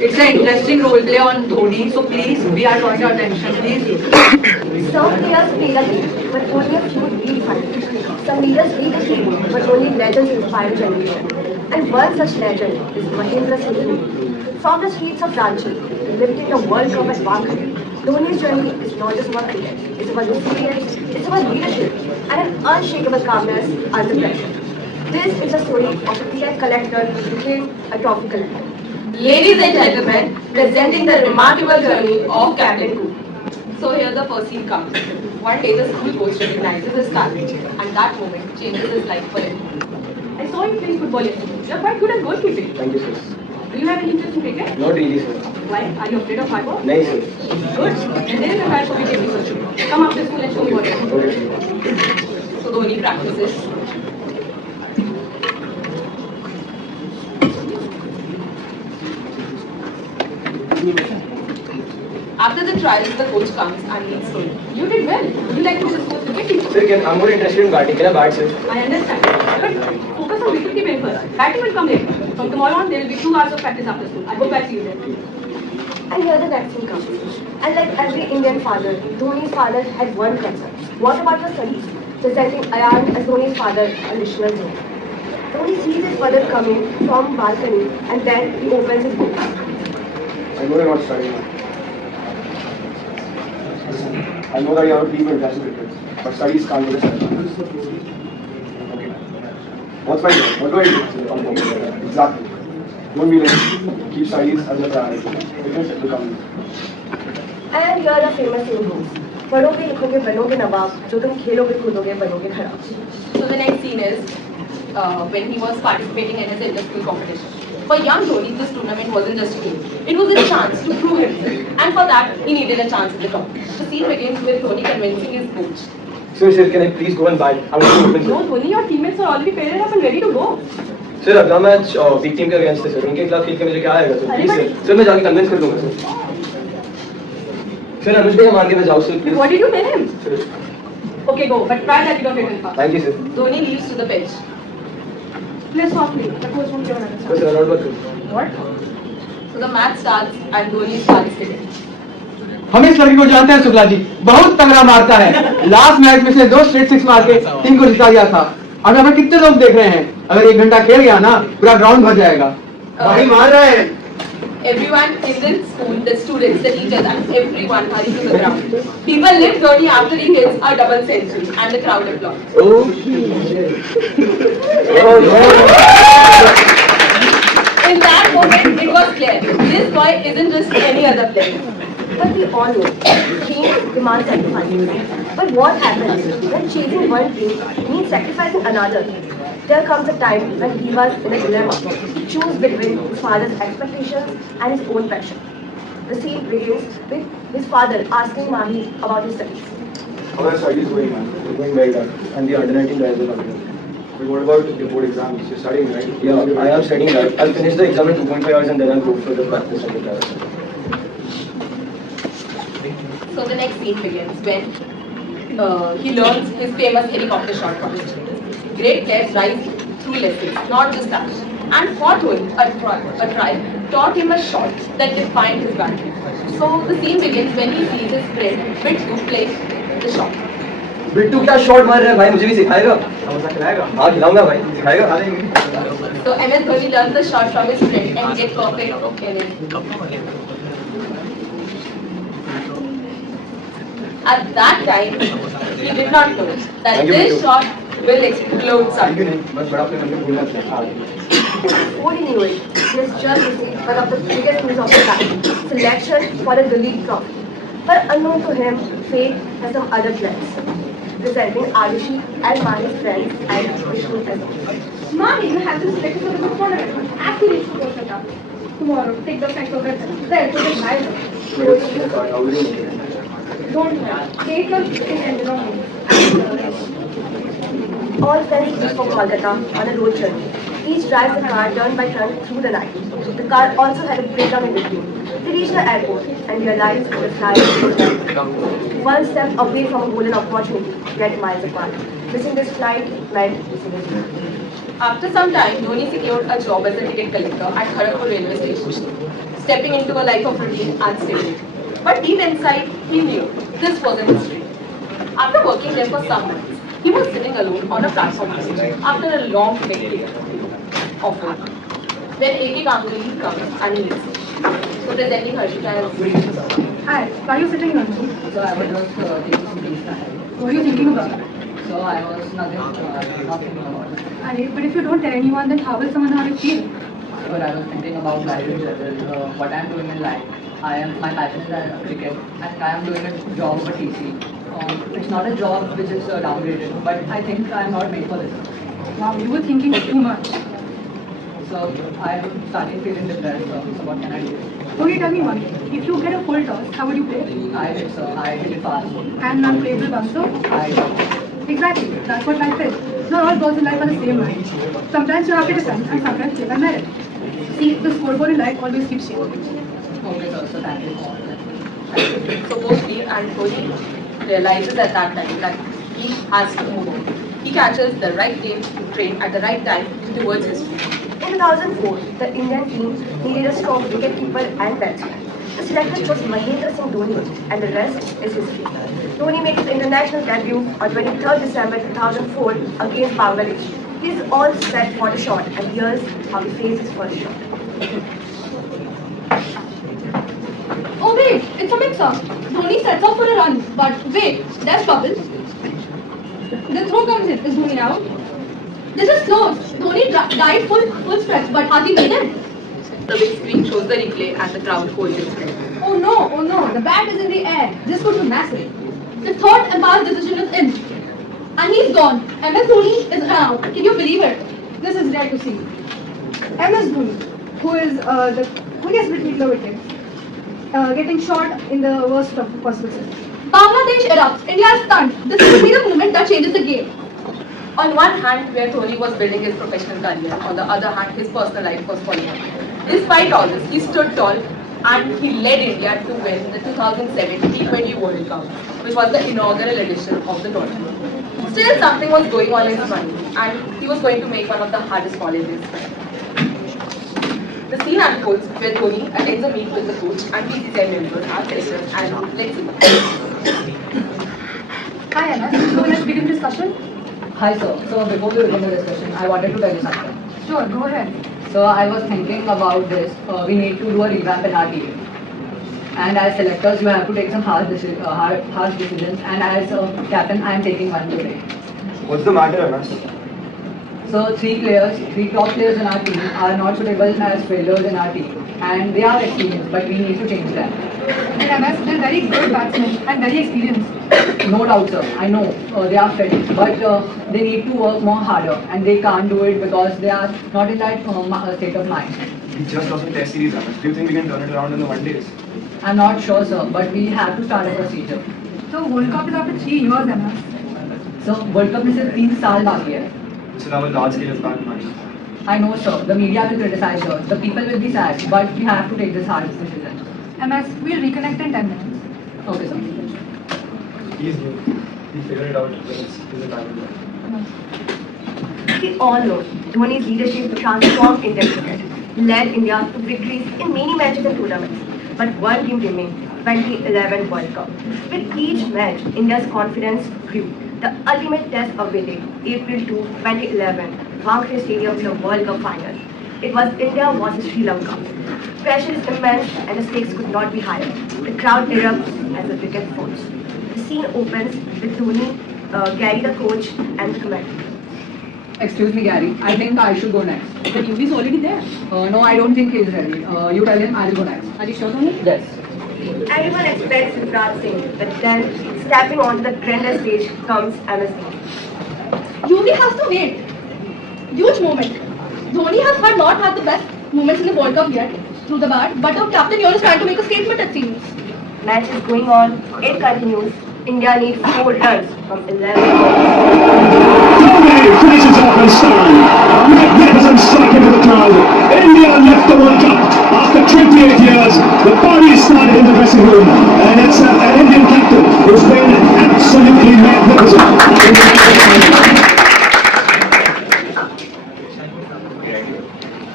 It's an interesting role play on Dhoni, so please, we are drawing your attention, please. Some players play the game, but only a few redefine it. Some leaders lead the game, but only legends inspire a generation. And one such legend is Mahendra Singh Dhoni. From the streets of Ranchi, lifting the World Cup at Wankhede, Dhoni's journey is not just about cricket. It's about resilience, it's about leadership, and an unshakable calmness under pressure. This is the story of a ticket collector who became a trophy collector. Ladies and gentlemen, presenting the remarkable journey of Captain Cool. So here the first scene comes. One day the school coach recognizes his talent, and that moment changes his life forever. I saw you playing football yesterday. You're quite good at goalkeeping. Thank you, sir. Do you have any interest in cricket? Not really, sir. Why? Are you afraid of high ball? No, sir. Good. And there is a match for cricket research. Come after school and show me what you know. Okay, sir. So Dhoni practices. After the trials, the coach comes and meets Dhoni. You did well. Would you like to be the school cricket teacher? Sir, I'm more interested in batting. Can I bat, sir? I understand. But focus on wicket keeping first. Batting will come later. From tomorrow on, there will be 2 hours of practice after school. I hope I see you there. And here the next thing comes. And like every Indian father, Dhoni's father had one concern. What about your studies? Presenting Ayan as Dhoni's father, additional zone. Dhoni sees his father coming from balcony and then he opens his book. I know you're not studying. I know that you have a deep interest in cricket, but studies can't be the study. Okay. What's my job? What do I do? Exactly. Don't be lazy. Keep studies as a priority. Cricket will come. And here the famous saying goes. पढ़ोगे लिखोगे बनोगे नवाब जो तुम खेलोगे कूदोगे बनोगे खराब. So the next scene is when he was participating in his inter-school competition. For young Dhoni, this tournament wasn't just a game. It was a chance to prove himself. And for that, he needed a chance at the top. The scene begins with Dhoni convincing his coach. Sir, can I please go and bat? I want to open. No, Dhoni, your teammates are already paired up and ready to go. Sir अगला match big team के against है sir उनके खिलाफ खेल के मुझे क्या आएगा सर प्लीज सर मैं जाके कन्विंस कर दूंगा सर अनुज भैया मान के मैं जाऊँ sir please What did you tell him? Okay, go, but try that you don't get him far. Thank you sir Dhoni leaves to the pitch. Play softly. The coach won't give another chance. Sir run मत What? So the match starts and Dhoni starts hitting. हम इस लड़के को जानते हैं शुक्ला जी, बहुत तगड़ा मारता है। लास्ट मैच में से 2 स्ट्रेट 6 मार के टीम को जिता गया था। अब हमें कितने लोग देख रहे हैं, अगर 1 घंटा खेल गया ना पूरा ग्राउंड भर जाएगा। भाई मार रहा है। Everyone in the school, the students, the teachers, and everyone hurry to the ground. People lift Dhoni after he hits a double century, and the crowd applauds. Oh. In that moment, it was clear this boy isn't just any other player. But we all know change demands sacrifice. But what happens when chasing one dream means sacrificing another? There comes a time when he was in a dilemma to choose between his father's expectations and his own passion. The scene begins with his father asking Mahi about his studies. How are studies going, man? Going very well. And the under-19 guys are coming. But what about the board exams? You're studying, right? Yeah, I am studying that. I'll finish the exam in 2.5 hours and then I'll go for the practice and the class. So the next scene begins when he learns his famous helicopter shot from his team. Great players rise through lessons, not just that. And for Dhoni, a trial taught him a shot that defined his batting. So the scene begins when he sees his friend Bittu play the shot. Bittu क्या shot मार रहा है भाई मुझे भी सिखाएगा हाँ खिलाऊंगा भाई सिखाएगा So MS Dhoni learns the shot from his friend and gets perfect in it. At that time, he did not know that this shot will explode something. बस बड़ा अपने मन में भूलना चाहिए Before he knew it, he has just received one of the biggest news of his life, selection for the Duleep Trophy. But unknown to him, fate has some other plans. Presenting Arushi and Mani's friends and Vishnu as well. Mani, you have to select for the good tournament. Actually, you should go set up. Tomorrow, take the friends over there. There, put it higher. Don't worry. Take your ticket and go home. All friends leave for Kolkata on a road journey. Each drives a car turn by turn through the night. The car also had a breakdown in between. They reached the airport and realized the flight was delayed. One step away from a golden opportunity, yet miles apart. Missing this flight meant missing his dream. After some time, Dhoni secured a job as a ticket collector at Kharagpur railway station. stepping into a life of routine and stability. But deep inside, he knew this wasn't his dream. After working there for some months, he was sitting alone on a platform after a long decade of work. Then A.K. Ganguly comes and he meets him. So presenting Harshita as Hi, why are you sitting here? So I was just taking some peace time. What are you thinking about? So I was not thinking about it. But if you don't tell anyone, then how will someone know how you feel? But I was thinking about life in general, what I'm doing in life. My passion is cricket, and I am doing a job for TC. It's not a job which is downgraded, but I think I'm not made for this. Wow, you were thinking too much. So I'm starting feeling depressed. So what can I do? Okay, tell me one thing. If you get a full toss, how would you play? I hit it fast. And unplayable bouncer? Exactly, that's what life is. Not all balls in life are the same, right? Sometimes you have to defend and sometimes play by merit. See, the scoreboard in life always keeps changing. Okay, so thank you. So both Lee and Tony realizes at that time that he has to move on. He catches the right train at the right time towards his dream. In 2004, the Indian team needed a strong wicketkeeper and batsman. The selector chose Mahendra Singh Dhoni, and the rest is history. Dhoni made his international debut on 23rd December 2004 against Bangladesh. He is all set for the shot, and here's how he faced his first shot. Oh wait, it's a mix-up. Dhoni sets up for a run, but wait, there's bubble. The throw comes in. Is Dhoni out? This is close. Dhoni died full stretch, but has he made it? The big screen shows the replay and the crowd holds its breath. Oh no, the bat is in the air. This could be massive. The third and last decision is in. And he's gone. MS Dhoni is out. Can you believe it? This is rare to see. MS Dhoni, who gets between the wickets, getting shot in the worst of possible situations. Bangladesh erupts. India is stunned. This could be the moment that changes the game. On one hand, where Dhoni was building his professional career, on the other hand, his personal life was falling apart. Despite all this, he stood tall and he led India to win the 2007 T20 World Cup, which was the inaugural edition of the tournament. Still, something was going on in his mind, and he was going to make one of the hardest calls in his career. The scene unfolds where Dhoni attends a meet with the coach and BCCI members and selectors, and let's see. Hi MS, so let's begin discussion. Hi sir. So before we begin the discussion, I wanted to tell you something. Sure, go ahead. So I was thinking about this. We need to do a revamp in our team. And as selectors, you have to take some harsh decisions. And as captain, I am taking one today. What's the matter, MS? So three top players in our team are not suitable as failures in our team. And they are experienced, but we need to change them. And MS, they're very good batsmen and very experienced. No doubt, sir. I know they are fit, but they need to work more harder, and they can't do it because they are not in that state of mind. We just lost the test series, MS. Do you think we can turn it around in the one days? I'm not sure, sir, but we have to start a procedure. So World Cup is after 3 years, MS. So World Cup में सिर्फ 3 साल बाकी है. This will have a large scale impact on us. I know, sir. The media will criticize us. The people will be sad, but we have to take this hard decision. MS, we'll reconnect in 10 minutes. Okay, sir. He's new. He'll figure it out when it's the time. We all know Dhoni's leadership transformed Indian cricket, led India to victories in many matches and tournaments. But one dream remained, 2011 World Cup. With each match, India's confidence grew. The ultimate test awaited, April 2, 2011, Wankhede Stadium in the World Cup final. It was India versus Sri Lanka. Pressure is immense and the stakes could not be higher. The crowd erupts as the wicket falls. The scene opens with Dhoni, Gary the coach and the commander. Excuse me, Gary. I think I should go next. But Yuvi's already there. No, I don't think he's ready. You tell him I'll go next. Are you sure, Dhoni? Yes. Everyone expects Yuvraj Singh, but then stepping onto the grander stage comes MS Dhoni. Yuvi has to wait. Huge moment. Dhoni has not had the best moments in the World Cup yet through the bat, but our captain here is trying to make a statement, it seems. Match is going on, it continues. India needs 4 runs from 11 balls. Dhoni finishes off in style. A magnificent strike into the crowd. India left the World Cup after 28 years. The party started in the dressing room, and it's an Indian captain who's been absolutely magnificent.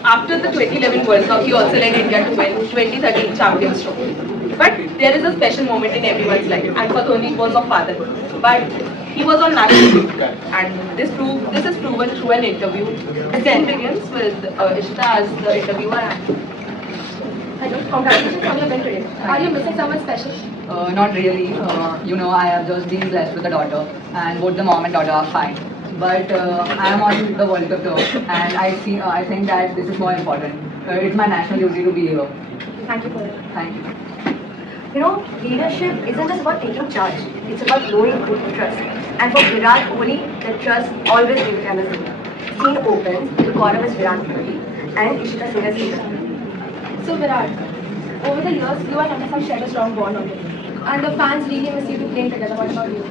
After the 2011 World Cup, he also led India to win 2013 Champions Trophy. But there is a special moment in everyone's life, and for Dhoni it was of fatherhood. But he was on national leave, and this is proven through an interview. The scene begins with Ishita as the interviewer. Hello, congratulations on your win today. Are you missing someone special? Not really. I have just been blessed with a daughter, and both the mom and daughter are fine. But I am on the World Cup tour, and I think that this is more important. It's my national duty to be here. Thank you for it. Thank you. You know, leadership isn't just about taking charge. It's about knowing who to trust. And for Virat Kohli, the trust always gives him a scene opens, the corner is Virat Kohli and Ishita Singh as leader. So Virat, over the years, you and MS have shared a strong bond already. And the fans really miss you to playing together. What about you?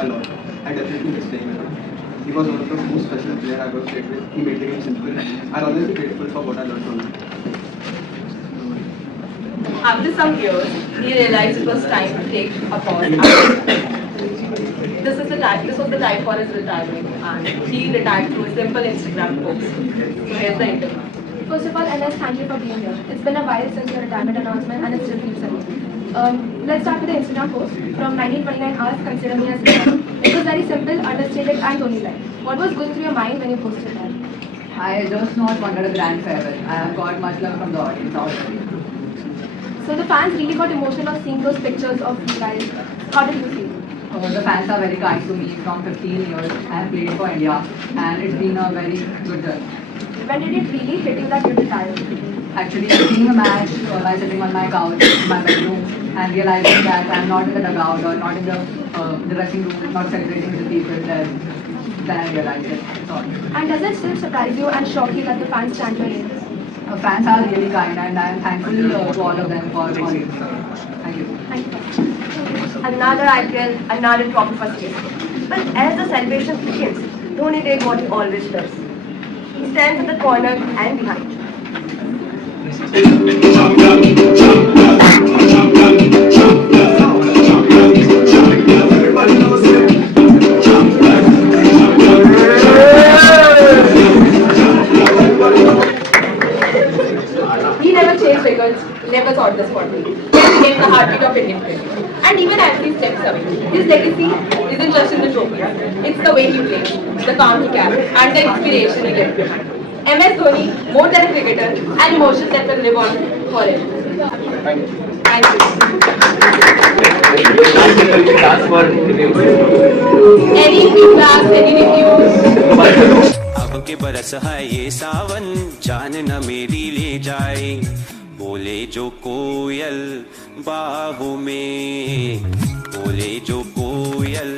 A lot. I definitely miss playing with him. He was one of the most special players I ever played with. He made the game simple. I'll always be grateful for what I learned from him. After some years, he realized it was time to take a pause. This was the time for his retirement, and he retired through a simple Instagram post. So here's the interview. First of all, MS, thank you for being here. It's been a while since your retirement announcement and it still feels amazing. Let's start with the Instagram post. From 1929 hours, consider me as well. It was very simple, understated and only like. What was going through your mind when you posted that? I just not wanted a grand farewell. I have got much love from the audience already. So the fans really got emotional seeing those pictures of you guys. How did you feel? The fans are very kind to me from 15 years. I have played for India, and it's been a very good journey. When did it really hit you that you retired? Actually, seeing a match by sitting on my couch in my bedroom and realizing that I'm not in the dugout or not in the dressing room, not celebrating with the people, then I realized it. That's all. And does it still surprise you and shock you that the fans chant your name? Fans are really kind, and I am thankful to all of them for all this. Thank you. Thank you. Another IPL, another trophy for CSK. But as the celebration begins, Dhoni did what he always does. He stands in the corner and behind. He never chased records, never thought this for me. He became the heartbeat of Indian cricket. And even as he steps away, his legacy isn't just in the trophy. It's the way he plays, the calm he carries, and the inspiration he left behind. MS Dhoni, more than a cricketer, an emotion that will live on forever. Thank you. Thank you. Any feedback, any reviews? अब के बरस है ये सावन जान न मेरी ले जाए बोले जो कोयल बाहों में बोले जो कोयल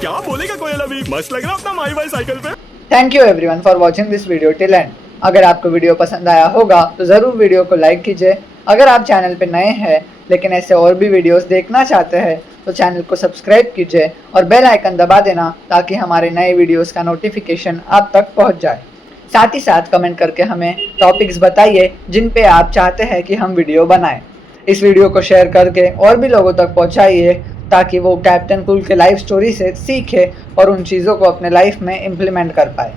क्या बोलेगा कोयल अभी मस्त लग रहा अपना माई बाई साइकिल पे thank you everyone for watching this video till and. अगर आपको वीडियो पसंद आया होगा तो ज़रूर वीडियो को लाइक कीजिए। अगर आप चैनल पर नए हैं लेकिन ऐसे और भी वीडियोस देखना चाहते हैं तो चैनल को सब्सक्राइब कीजिए और बेल आइकन दबा देना ताकि हमारे नए वीडियोस का नोटिफिकेशन आप तक पहुंच जाए। साथ ही साथ कमेंट करके हमें टॉपिक्स बताइए जिन पे आप चाहते हैं कि हम वीडियो बनाएं। इस वीडियो को शेयर करके और भी लोगों तक पहुंचाइए ताकि वो कैप्टन कूल के लाइफ स्टोरी से सीखे और उन चीज़ों को अपने लाइफ में इम्प्लीमेंट कर पाए।